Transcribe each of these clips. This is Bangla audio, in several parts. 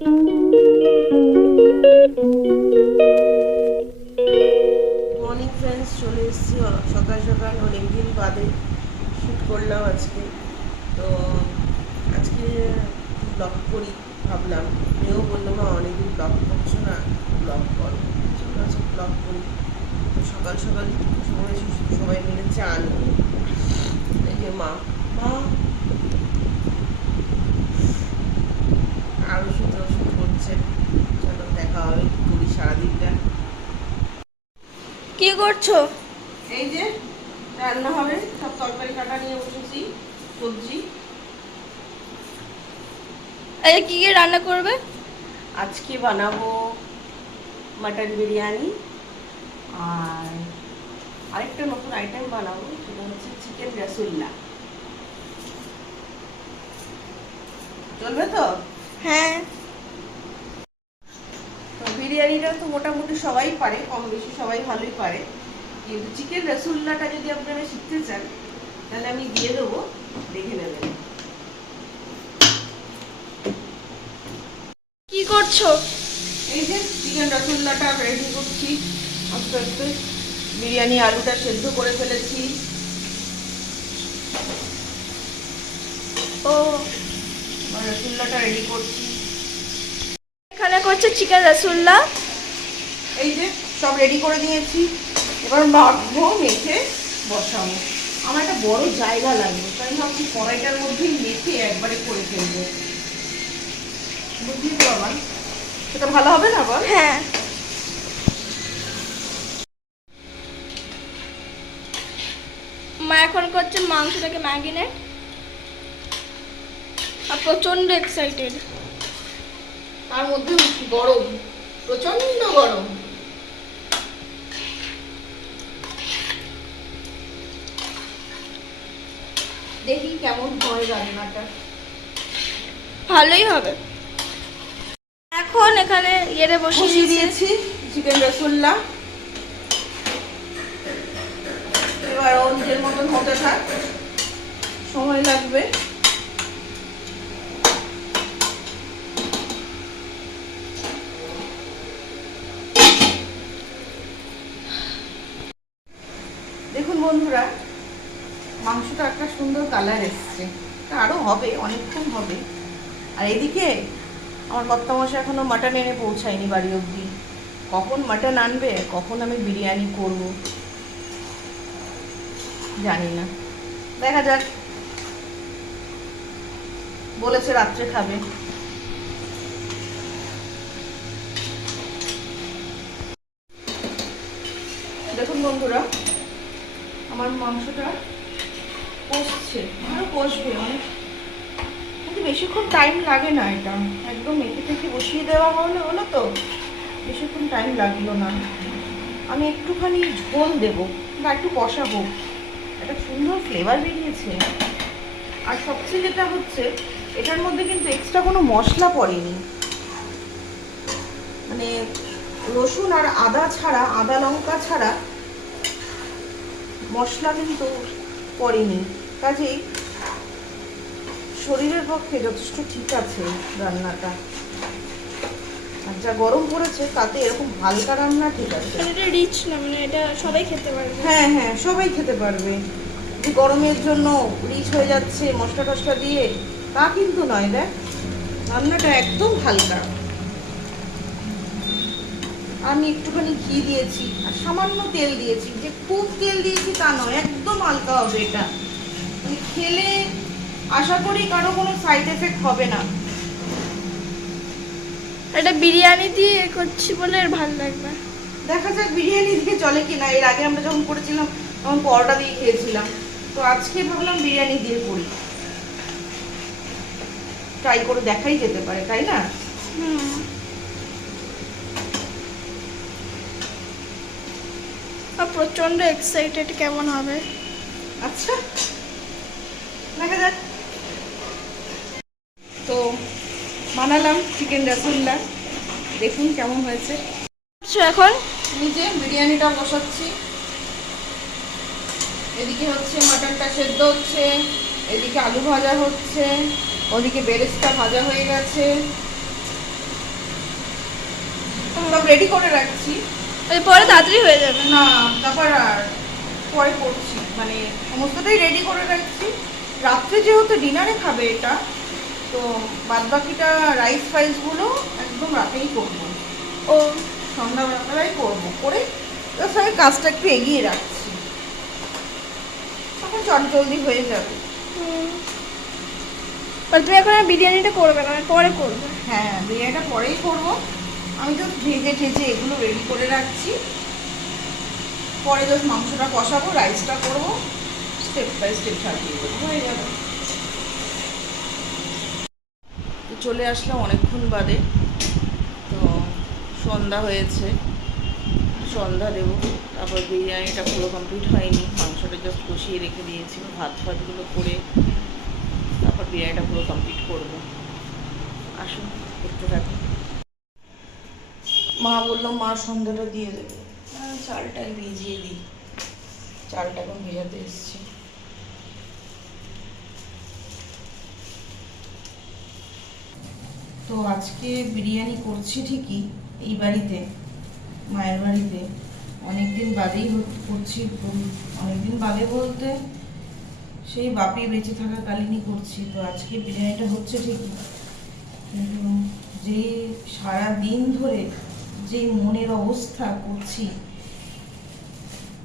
মর্নিং ফ্রেন্ডস, চলে এসেছি সকাল সকাল, অনেকদিন বাদে শ্যুট করলাম আজকে। তো আজকে ব্লগ করি ভাবলাম, মেয়েও বললো মা অনেকদিন ব্লগ করছো না, ব্লগ করো, চলো আজকে ব্লগ করি। তো সকাল সকাল সবাই মিলে চা নিই। এই যে মা মা আর ওষুধ করছে। চলো দেখা হবে কি করি সারাদিনটা। কি করছো? এই যে রান্না হবে, সব তরকারি কাটা নিয়ে বসেছি, সবজি। এই কি কি রান্না করবে? আজকে বানাবো মাটন বিরিয়ানি, আর আরেকটা নতুন আইটেম বানাবো, সেটা হচ্ছে চিকেন রসুল্লা। চলবে তো? হ্যাঁ। তো বিরিয়ানিটা তো মোটামুটি সবাই পারে, কম বেশি সবাই ভালোই পারে, কিন্তু চিকেন রসুল্লাটা যদি আপনারা শিখতে চান তাহলে আমি দিয়ে দেবো, দেখে নেবেন। কি করছো? এই যে চিকেন রসুল্লাটা রেডি করছি আস্তে আস্তে। বিরিয়ানি আলুটা সেদ্ধ করে ফেলেছি। ও, রসুল্লাটা রেডি করছি। এখানে করছে চিকেন রসুল্লা। এই যে সব রেডি করে দিয়েছি, এবার মাখবো, মেখে বসাবো। আমার একটা বড় জায়গা লাগবে, তাই ভাবছি কড়াইটার মধ্যেই মেখে একবারে করে ফেলবো, বুঝলি তো আমার? সেটা ভালো হবে না বল? হ্যাঁ। মা এখন করছে মাংসটাকে ম্যাগিনেট, আর প্রচন্ড এক্সাইটেড। তার মধ্যে গরম, প্রচন্ড গরম। দেখি কেমন হয় রান্নাটা। ভালোই হবে। এখন এখানে ইয়েরে বসিয়ে দিয়েছি চিকেন রসুল্লা। এবার ও নিজের মতন হতে থাক, সময় লাগবে। দেখুন বন্ধুরা, মাংসটা একটা সুন্দর কালার এসছে, আরো হবে, অনেকক্ষণ হবে। আর এদিকে আমার কর্তামশাই এখনো মাটন এনে পৌঁছায়নি বাড়ি অবধি। কখন মাটন আনবে, কখন আমি বিরিয়ানি করব জানি না, দেখা যাক। বলেছে রাত্রে খাবে। দেখুন বন্ধুরা, আমার মাংসটা কষছে, আরও কষবে অনেক, কিন্তু বেশিক্ষণ টাইম লাগে না। এটা একদম মেখে থেকে বসিয়ে দেওয়া হলো তো, বেশিক্ষণ টাইম লাগলো না। আমি একটুখানি ঝোল দেবো বা একটু কষাবো, একটা সুন্দর ফ্লেভার বেরিয়েছে। আর সবচেয়ে যেটা হচ্ছে, এটার মধ্যে কিন্তু এক্সট্রা কোনো মশলা পড়েনি, মানে রসুন আর আদা ছাড়া, আদা লঙ্কা ছাড়া মশলা কিন্তু পড়েনি, কাজেই শরীরের পক্ষে যথেষ্ট ঠিক আছে রান্নাটা। আর যা গরম পড়েছে তাতে এরকম হালকা রান্না ঠিক আছে। এটা রিচ না, মানে এটা সবাই খেতে পারবে। হ্যাঁ হ্যাঁ, সবাই খেতে পারবে। গরমের জন্য রিচ হয়ে যাচ্ছে মশলা টশলা দিয়ে, তা কিন্তু নয়। দেখ, রান্নাটা একদম হালকা। আমি একটুখানি ঘি দিয়েছি আর সামান্য তেল দিয়েছি, যে খুব তেল দিয়েছি তা নয়, একদম হালকা হবে এটা। মানে খেলে আশা করি কারো কোনো সাইড এফেক্ট হবে না। এটা বিরিয়ানি দিয়ে করছি বলে ভালো লাগবে। দেখা যাক বিরিয়ানি দিয়ে চলে কিনা। এর আগে আমরা যখন করেছিলাম তখন পরোটা দিয়ে খেয়েছিলাম, তো আজকে ভাবলাম বিরিয়ানি দিয়ে করি, ট্রাই করে দেখাই যেতে পারে, তাই না? প্রচন্ড এক্সাইটেড কেমন হবে। আচ্ছা, দেখা যাক। তো বানালাম চিকেন রসুল্লা, দেখুন কেমন হয়েছে। এখন নিজে বিরিয়ানিটা বসাচ্ছি, এদিকে হচ্ছে মাটনটা সেদ্ধ হচ্ছে, এদিকে আলু ভাজা হচ্ছে, ওদিকে বেরেস্তা ভাজা হয়ে গেছে। রেডি করে রাখছি। ওই পরে তাড়াতাড়ি হয়ে যাবে। না তারপর আর পরে করছি, মানে সমস্তটাই রেডি করে রাখছি। রাত্রে যেহেতু ডিনারে খাবে এটা, তো বাদবাকিটা রাইস ফাইসগুলো একদম রাতেই করবো, ও সন্ধ্যাবেলায় করবো, করে জাস্ট আমি কাজটা একটু এগিয়ে রাখছি, তখন চটজলদি হয়ে যাবে। আর তুমি এখন আর বিরিয়ানিটা করবে না, পরে করবে। হ্যাঁ, বিরিয়ানিটা পরেই করবো। আমি তো ভেজে ঠেজে এগুলো রেডি করে রাখছি, পরে জাস্ট মাংসটা কষাবো, রাইসটা করবো, স্টেপ বাই স্টেপ সাজিয়ে দেবো, হয়ে যাবে। চলে আসলাম অনেকক্ষণ বাদে, তো সন্ধ্যা হয়েছে, সন্ধ্যা দেবো। তারপর বিরিয়ানিটা পুরো কমপ্লিট হয়নি, মাংসটা জাস্ট কষিয়ে রেখে দিয়েছি, ভাত ফাতগুলো করে তারপর বিরিয়ানিটা পুরো কমপ্লিট করবো। আসুন দেখতে থাকুন। মা বললো মা সন্ধ্যাটা দিয়ে দেবে, চালটা ভিজিয়ে দিই, চালটা এখন ভেজাতে এসছি। তো আজকে বিরিয়ানি করছি ঠিকই এই বাড়িতে, মায়ের বাড়িতে অনেকদিন বাদেই করছি। অনেকদিন বাদে বলতে সেই বাপি বেঁচে থাকাকালীনই করছি। তো আজকে বিরিয়ানিটা হচ্ছে ঠিকই, কিন্তু যে সারা দিন ধরে যে মনের অবস্থা করছি,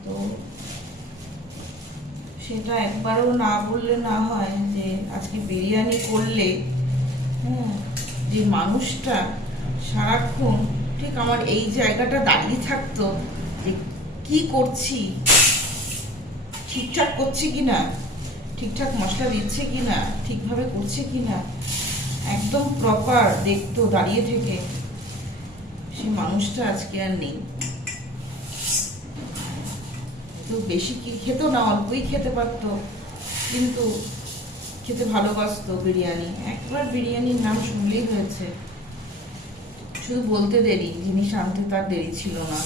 তো সেটা একবারও না বললে না হয় যে আজকে বিরিয়ানি করলে, হ্যাঁ, যে মানুষটা সারাক্ষণ ঠিক আমার এই জায়গাটা দাঁড়িয়ে থাকতো যে কি করছি, ঠিকঠাক করছি কিনা, ঠিকঠাক মশলা দিচ্ছে কিনা, ঠিকভাবে করছে কিনা, একদম প্রপার দেখতো দাঁড়িয়ে থেকে, সেই মানুষটা আজকে আর নেই। তো বেশি কি খেত না, অল্পই খেতে পারতো, কিন্তু খেতে ভালোবাসতো বিরিয়ানি। একবার বিরিয়ানির নাম শুনলেই হয়েছে, শুধু বলতে দেরি, জিনিস আনতে তার দেরি ছিল না,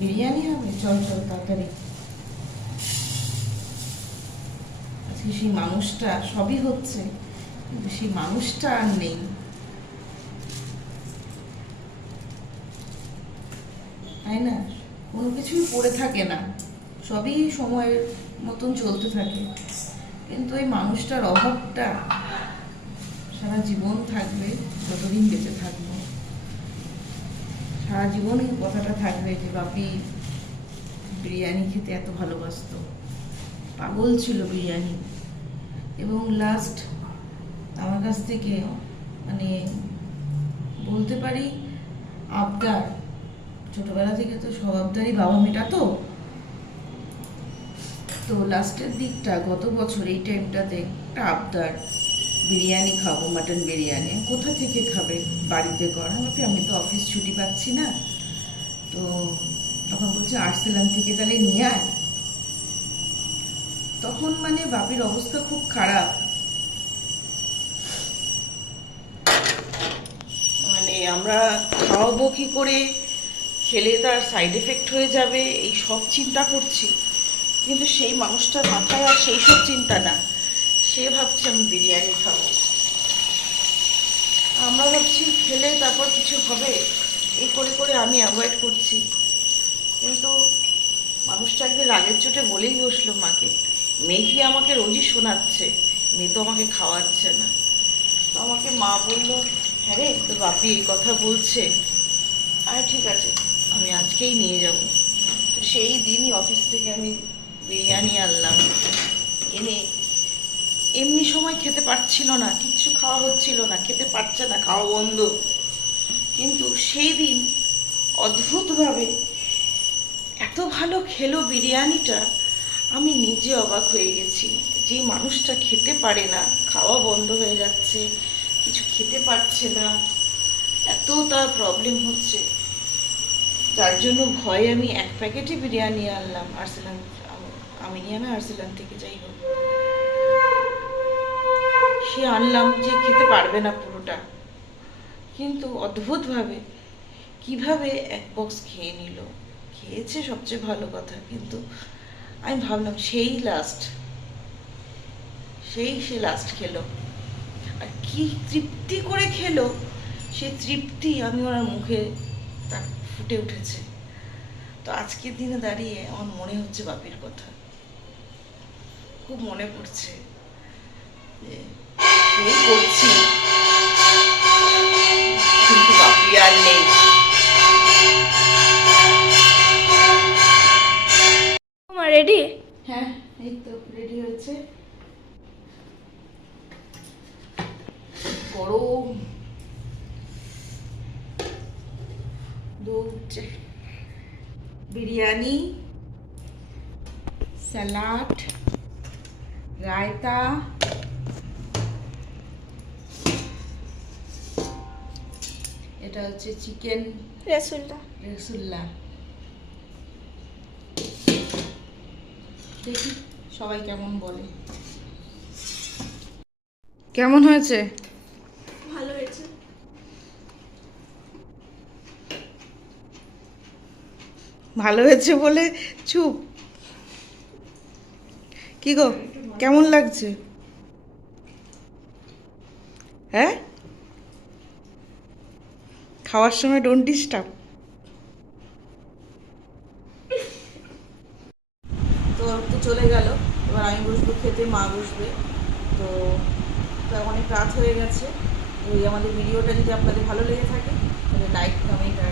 বিরিয়ানি হবে, চল চল তাড়াতাড়ি। আজকে সেই মানুষটা, সবই হচ্ছে কিন্তু সেই মানুষটা আর নেই। তাই না? কোনো কিছুই পড়ে থাকে না, সবই সময়ের মতন চলতে থাকে, কিন্তু ওই মানুষটার অভাবটা সারা জীবন থাকবে, যতদিন বেঁচে থাকবো সারা জীবনই কথাটা থাকবে যে বাপি বিরিয়ানি খেতে এত ভালোবাসতো, পাগল ছিল বিরিয়ানি। এবং লাস্ট আমার কাছ থেকে, মানে বলতে পারি আবদার, ছোটবেলা থেকে তো সব আবদারই বাবা মেটাতো। তো লাস্টের দিকটা গত বছর এই টাইমটাতে একটা আবদার, বিরিয়ানি খাবো, মাটন বিরিয়ানি। কোথা থেকে খাবে, বাড়িতে কর। আমি তো অফিস ছুটি পাচ্ছি না, তো তখন বলছে আর্সেলান থেকে তাহলে নিয়ে আয়। তখন মানে বাপির অবস্থা খুব খারাপ, মানে আমরা খাওয়াবো কি করে, খেলে তার সাইড এফেক্ট হয়ে যাবে, এই সব চিন্তা করছি। কিন্তু সেই মানুষটার মাথায় আর সেই সব চিন্তা না, সে ভাবছে আমি বিরিয়ানি খাবো, আমরা ভাবছি খেলে তারপর কিছু হবে, এই করে করে আমি অ্যাভয়েড করছি। কিন্তু মানুষটা একদিন রাগের চোটে বলেই বসলো মাকে, মেয়ে কি আমাকে রোজই শোনাচ্ছে, মেয়ে তো আমাকে খাওয়াচ্ছে না। তো আমাকে মা বললো, হ্যাঁ রে তো বাপি এই কথা বলছে, আর ঠিক আছে আমি আজকেই নিয়ে যাব। তো সেই দিনই অফিস থেকে আমি বিরিয়ানি আনলাম, এনে এমনি সময় খেতে পারছিল না, কিচ্ছু খাওয়া হচ্ছিল না, খেতে পারছে না, খাওয়া বন্ধ। কিন্তু সেই দিন অদ্ভুতভাবে এত ভালো খেলো বিরিয়ানিটা, আমি নিজে অবাক হয়ে গেছি। যে মানুষটা খেতে পারে না, খাওয়া বন্ধ হয়ে যাচ্ছে, কিছু খেতে পারছে না, এত তার প্রবলেম হচ্ছে, যার জন্য ভয়ে আমি এক প্যাকেটই বিরিয়ানি আনলাম আর্সেলান, আমি নিয়ে না আর্সেলান থেকে, যাই হোক সে আনলাম, যে খেতে পারবে না পুরোটা, কিন্তু অদ্ভুতভাবে কিভাবে এক বক্স খেয়ে নিল। খেয়েছে সবচেয়ে ভালো কথা, কিন্তু আমি ভাবলাম সে লাস্ট খেলো, আর কি তৃপ্তি করে খেলো, সেই তৃপ্তি আমি ওনার মুখে তার ফুটে উঠেছে। তো আজকের দিনে দাঁড়িয়ে আমার মনে হচ্ছে বাপির কথা, খুব মনে পড়ছে যে এই করছি, কিন্তু বাপি আর নেই। তোমার রেডি? হ্যাঁ, এই তো রেডি হয়েছে। গরম দুধ, বিরিয়ানি, স্যালাড, রায়তা, এটা হচ্ছে চিকেন রসুল্লা। দেখি সবাই কেমন বলে। কেমন হয়েছে? ভালো হয়েছে। ভালো হয়েছে বলে চুপ। কি গো, কেমন লাগছে? হ্যাঁ, খাওয়ার সময় ডোন্ট ডিস্টার্ব। তো তো চলে গেল, এবার আমি বসবো খেতে, মা বসবে। তো তো অনেক রাত হয়ে গেছে। ওই আমাদের ভিডিওটা যদি আপনাদের ভালো লেগে থাকে তাহলে লাইক, কমেন্ট আর